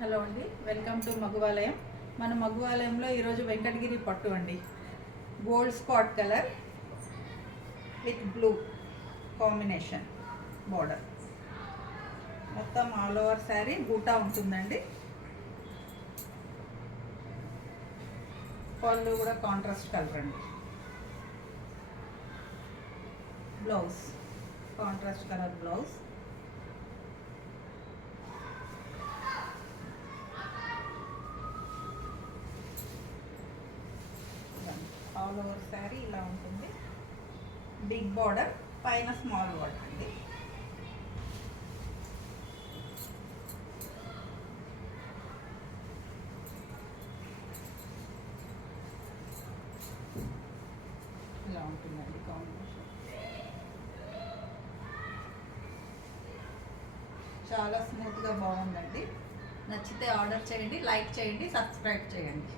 Hello అండి, welcome to మగువాలయం. మన మగువాలయంలో ఈరోజు వెంకటగిరి పట్టు అండి. Gold spot colour with blue combination border. మొత్తం ఆల్ ఓవర్ శారీ బూటా ఉంటుందండి. పళ్ళు కూడా కాంట్రాస్ట్ కలర్ అండి. Blouse contrast colour blouse. All over sari ఇలా ఉంటుంది. బిగ్ బార్డర్, పైన స్మాల్ బార్డర్ అండి. ఇలా ఉంటుందండి కాంబినేషన్. చాలా స్మూత్గా బాగుందండి. నచ్చితే ఆర్డర్ చేయండి, లైక్ చేయండి, సబ్స్క్రైబ్ చేయండి.